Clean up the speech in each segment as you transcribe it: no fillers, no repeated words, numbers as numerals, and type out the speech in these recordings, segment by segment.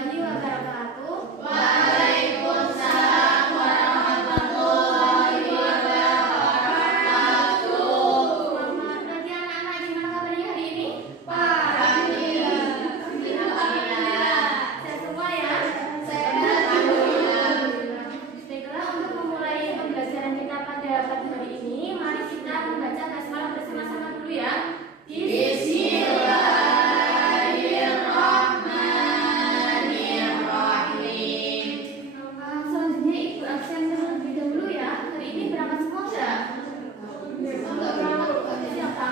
warahmatullahi wabarakatuh. Waalaikumsalam warahmatullahi wabarakatuh. Selamat pagi anak-anak, gimana kabarnya hari ini? Pagi. Alhamdulillah. Sehat semua ya? Sehat, alhamdulillah. Baiklah, untuk memulai pembelajaran kita pada pagi hari ini, mari kita membaca basmalah bersama-sama dulu ya. Selanjutnya Ibu absen terlebih dahulu ya. Hari ini berangkat semua enggak? Siapa?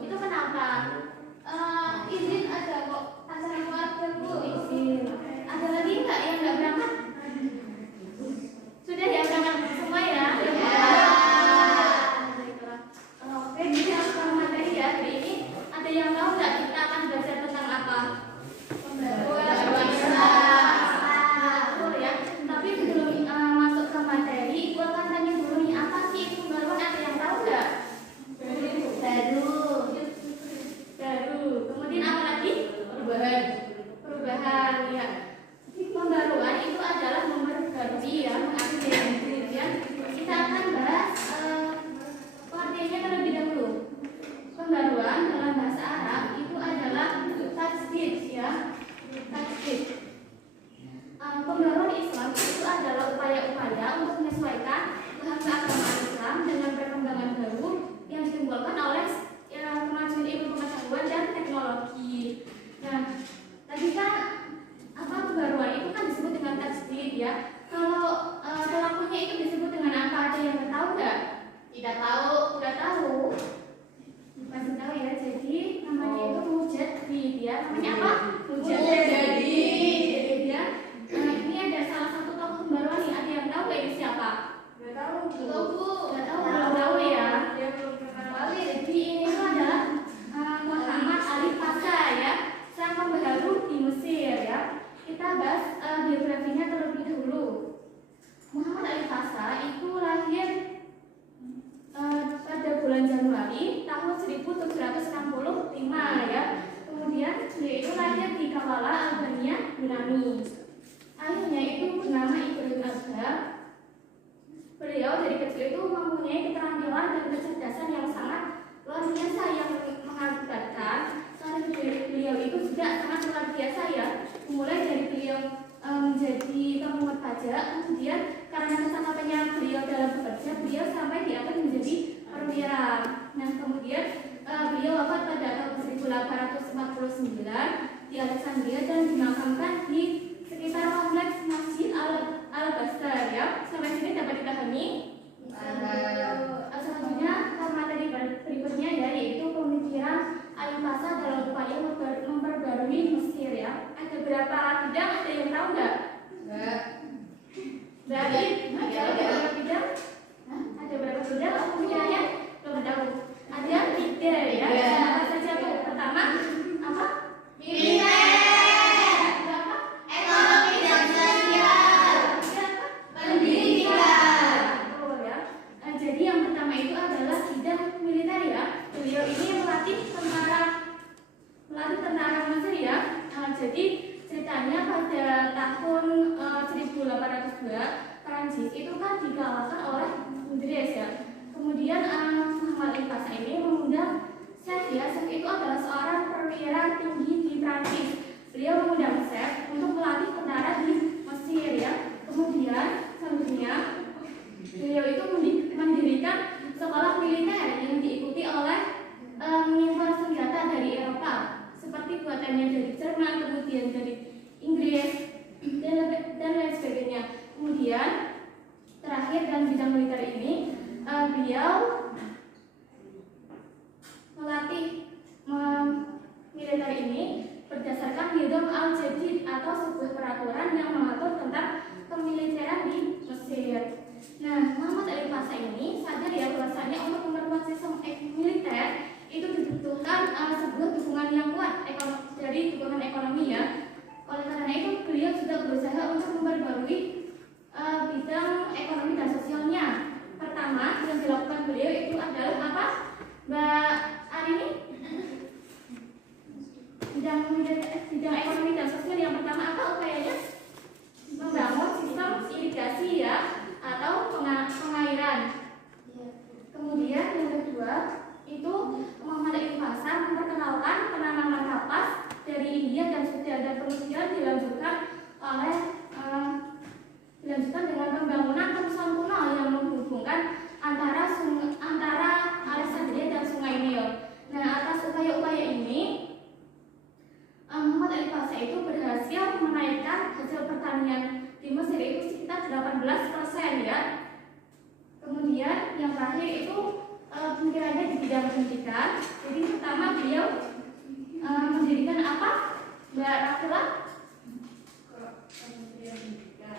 Itu kenapa? Izin ada kok acara keluarga Bu. Izin. Ada lagi enggak yang enggak berangkat? Sudah ya berangkat semua ya? Baiklah. Oke, kita akan materi ya hari ini. Ada yang tahu nggak kita akan belajar tentang apa? Betul ya. Tapi sebelum masuk ke materi, Ibu akan tanya dulu nih, apa sih pembaruan? Ada yang tahu nggak? Baru. Kemudian apa lagi? Perubahan ya. Jadi pembaruan itu adalah memperbarui ya, mengupdate ya. Kita akan bahas pengertiannya terlebih dahulu. Pembaruan dalam bahasa Arab itu adalah tajdid ya. Tajdid. Pembaruan Islam itu adalah upaya-upaya untuk menyesuaikan paham keagamaan Islam dengan perkembangan baru yang ditimbulkan oleh kemajuan ilmu pengetahuan dan teknologi. Nah, tadi kan pembaruan itu kan disebut dengan tajdid ya. Kalau pelakunya itu disebut dengan apa? Ada yang tahu nggak? Tidak tahu. Udah tahu? Masih tahu ya. Jadi namanya itu mujaddid ya. Namanya apa? Mujaddid ya. Ini ada salah satu tokoh pembaruan nih. Ada yang tahu nggak ini siapa? Nggak tahu Bu. Nggak tahu, belum tahu ya. Jadi ini itu adalah Muhammad Ali Pasha ya, sang pembaharu di Mesir ya. Kita bahas biografinya terlebih dahulu. Muhammad Ali Pasha itu lahir pada bulan Januari tahun 1765 ya. Kemudian dia itu lahir di Kampala, Albania, Yunani. Ayahnya itu bernama Ibrahim Adha. Beliau dari kecil itu mempunyai keterampilan dan kecerdasan yang sangat luar biasa yang mengakibatkan karir beliau itu juga sangat luar biasa ya. Mulai dari beliau menjadi pemungut pajak, kemudian karena kesangkapannya beliau dalam bekerja, beliau sampai diangkat menjadi perwira. Nah, kemudian beliau wafat pada tahun 1849 di Alexandria dan dimakamkan di sekitar kompleks Masjid Al-Bastar ya. Sampai sini dapat dipahami? Selanjutnya materi berikutnya ya, yaitu pemikiran Ali Pasha dalam upaya memperbarui Mesir ya. Ada berapa bidang? Ada yang tahu nggak? Berarti ada berapa bidang? Ada berapa bidang? Pemikirannya belum tahu. Ada 3 ya. Apa saja tuh? Pertama apa? Militer, Apa? ekonomi dan sosial, pendidikan. Betul ya. Jadi yang pertama itu adalah bidang militer ya. Beliau ini melatih tentara Mesir ya. Jadi ceritanya pada tahun 1802 Prancis itu kan dikalahkan oleh Inggris ya. Kemudian Muhammad Ali Pasha ini mengundang Chef ya. Chef itu adalah seorang perwira tinggi di Prancis. Beliau mengundang Chef untuk melatih tentara di Mesir ya. Kemudian selanjutnya beliau itu mendirikan sekolah militer yang diikuti oleh mengimpor senjata dari Eropa seperti buatannya dari Jerman, kemudian dari Inggris dan lain sebagainya. Kemudian terakhir dalam bidang militer ini beliau melatih militer ini berdasarkan Nizam al-Jadid atau sebuah peraturan yang mengatur tentang kemiliteran di Mesir. Nah, Muhammad Ali Pasha ini sadar ya bahwasanya untuk memperkuat sistem militer itu dibutuhkan sebuah dukungan yang kuat dari dukungan ekonomi ya. Oleh karena itu beliau juga berusaha untuk memperbarui bidang ekonomi dan sosialnya. Pertama yang dilakukan beliau itu adalah apa, Mbak Arini? bidang ekonomi dan sosial yang pertama apa upayanya? Membangun sistem irigasi ya atau pengairan. Kemudian yang kedua itu Muhammad Alief Hasan memperkenalkan penanaman kapas dari India dan Sudan, dan kemudian dilanjutkan dengan pembangunan perusahaan kuno yang menghubungkan antara Alexandria dan Sungai Nil. Nah, atas upaya-upaya ini Muhammad Alief Hasan itu berhasil menaikkan hasil pertanian di Mesir itu sekitar 18% ya. Kemudian yang terakhir itu pemikirannya di bidang pendidikan. Jadi pertama beliau mendirikan apa, Mbak Rafila?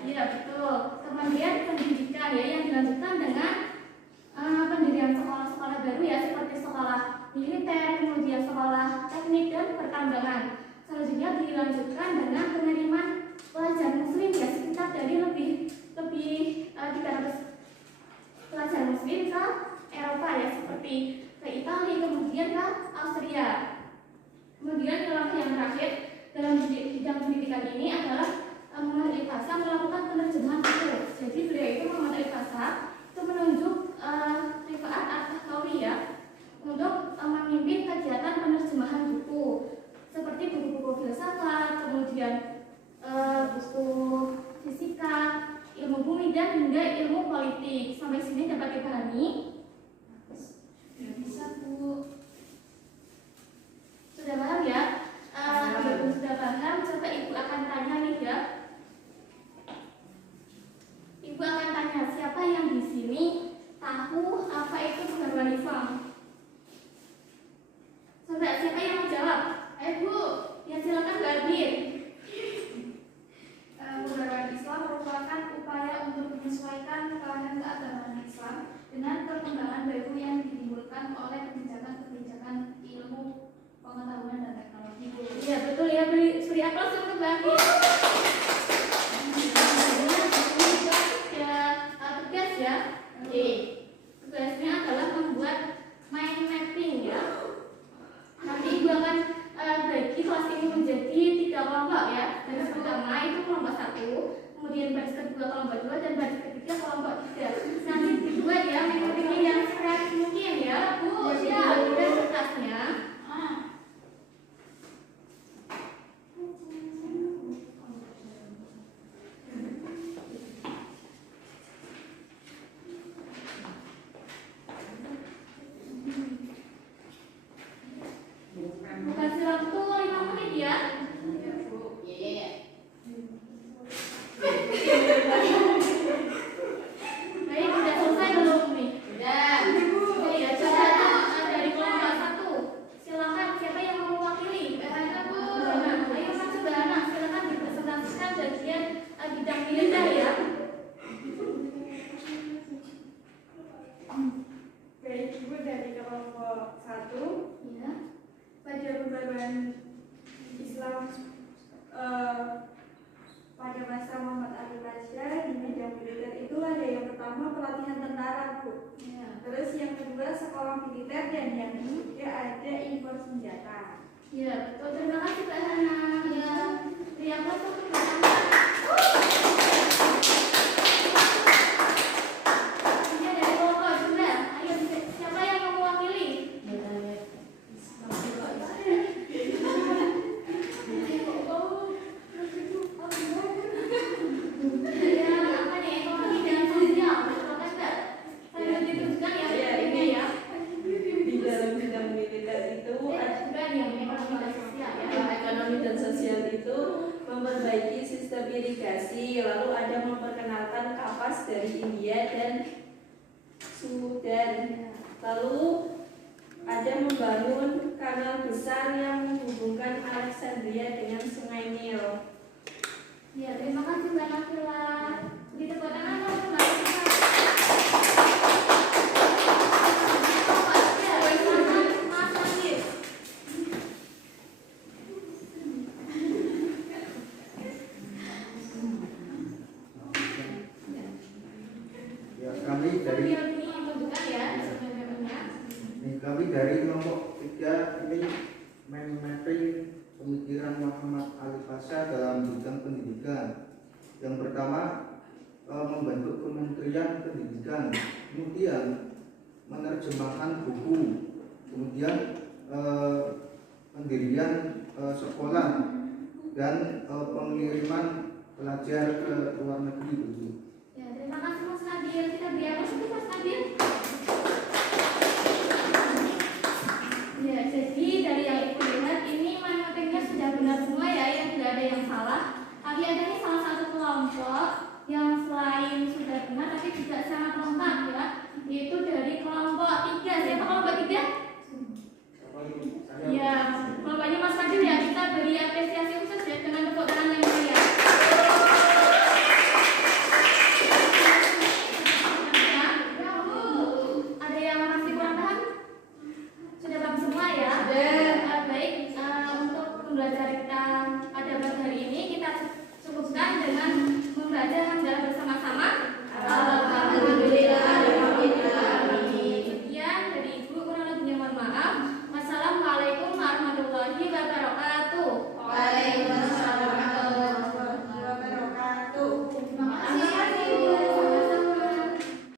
Iya betul. Kemudian pendidikan ya yang dilanjutkan dengan pendirian sekolah-sekolah baru ya seperti sekolah militer, kemudian sekolah teknik dan pertambangan. Selanjutnya dilanjutkan dengan penerimaan pelajar muslim ya sekitar dari lebih 300 pelajar muslim ke Eropa ya seperti ke Italia kemudian ke Austria. Kemudian langkah yang terakhir dalam bidang pendidikan ini adalah Muhammad Alief Hasan melakukan penerjemahan buku. Jadi beliau itu Muhammad Alief Hasan itu menunjuk Rifaat At-Tahtawi ya untuk memimpin kegiatan penerjemahan buku seperti buku-buku filsafat, kemudian buku fisika, ilmu bumi dan hingga ilmu politik. Sampai sini dapat dipahami? Bisa Bu. Sudah paham ya? Sudah paham, coba Ibu akan tanya nih ya. Ibu akan tanya siapa yang di sini tahu apa itu pluralisme? Coba siapa yang mau jawab? Bu, ya silakan Mbak Bin. Pluralisme Islam merupakan upaya untuk menyesuaikan keadaan keagamaan Islam dengan perkembangan baru yang ditimbulkan oleh kebijakan-kebijakan ilmu pengetahuan dan teknologi. Iya betul ya, beri aplaus untuk Mbak Bin. Tugas ya, tugasnya adalah membuat mind mapping ya. Nanti Ibu akan bagi kelas ini menjadi 3 kelompok ya. Baris pertama itu kelompok 1, kemudian baris kedua kelompok 2 dan baris ketiga kelompok 3. Nanti dibuat ya mind mapping yang kreatif mungkin ya. Bu, siap dan kertasnya. Kasih waktu 5 menit ya. Baik, sudah selesai belum nih? Sudah ya, coba dari kelompok 1. Silakan siapa yang mau mewakili? Bu. Ayo maju Mbak Ana, silakan dipresentasikan bagian bidang militer ya. Baik, Ibu dari kelompok 1. Ya. Pada perbaruan Islam pada masa Muhammad Alief Hasan di bidang militer itu ada yang pertama pelatihan tentara, Bu. Ya. Terus yang kedua sekolah militer dan yang ketiga ada impor senjata. Ya, betul. Terima kasih Mbak Hana. Ya. Beri aplaus untuk Mbak Hana. Ini dari kelompok 2. Ayo siapa yang mau mewakili? Ya, apa nih ekonomi dan sosial? Silakan Mbak. Saya diteruskan ya ini ya. Di dalam bidang militer itu Bukan yang ekonomi dan sosial ya. ekonomi dan sosial itu memperbaiki sistem irigasi, lalu ada memperkenalkan kapas dari India dan Sudan, lalu ada membangun kanal besar yang menghubungkan Alexandria dengan Sungai Nil. Ya, terima kasih Mbak Nafila. Beri tepuk tangan untuk Mbak Nafila. Mas Anggit. Ya, kami dari Ini menunjukkan ya sebenarnya. kami dari kelompok 3 ini mind mapping pemikiran Muhammad Ali Pasha dalam bidang pendidikan. Yang pertama, membentuk Kementerian Pendidikan, kemudian menerjemahkan buku, kemudian pendirian sekolah dan pengiriman pelajar ke luar negeri.